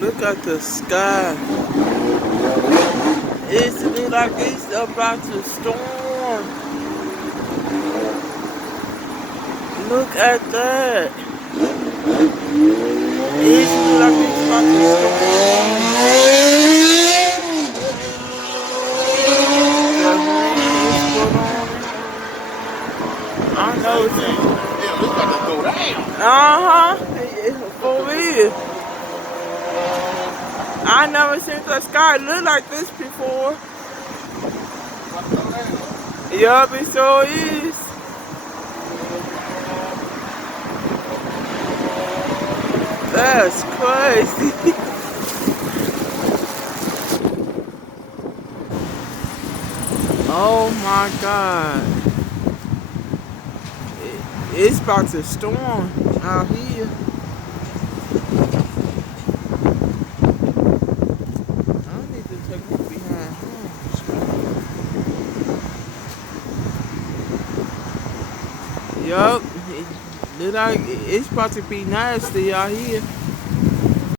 Look at the sky. It's look like it's about to storm. Look at that. It's look like it's about to storm. The rain is falling. I know it's Damn, it's about to go down. for real. I never seen the sky look like this before. Yup, it sure is. That's crazy. Oh my God. It's about to storm out here. I need to take me behind home. Yup. Look like it's about to be nasty out here.